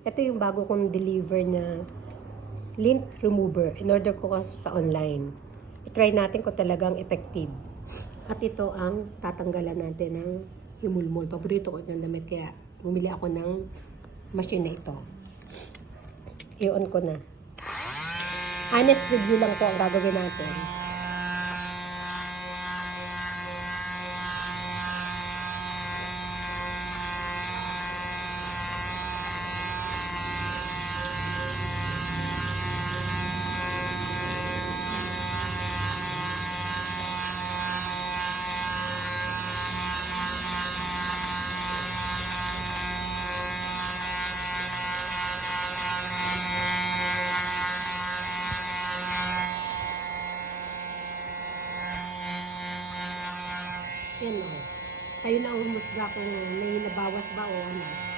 Ito yung bago kong deliver na lint remover. In-order ko sa online. I-try natin kung talagang effective. At ito ang tatanggalan natin ng himulmol. Paborito ko ng damit kaya bumili ako ng machine na ito. I-on ko na. Honest review lang po ang gagawin natin. Yan o. Kayo na humusga kung may nabawas ba o ano.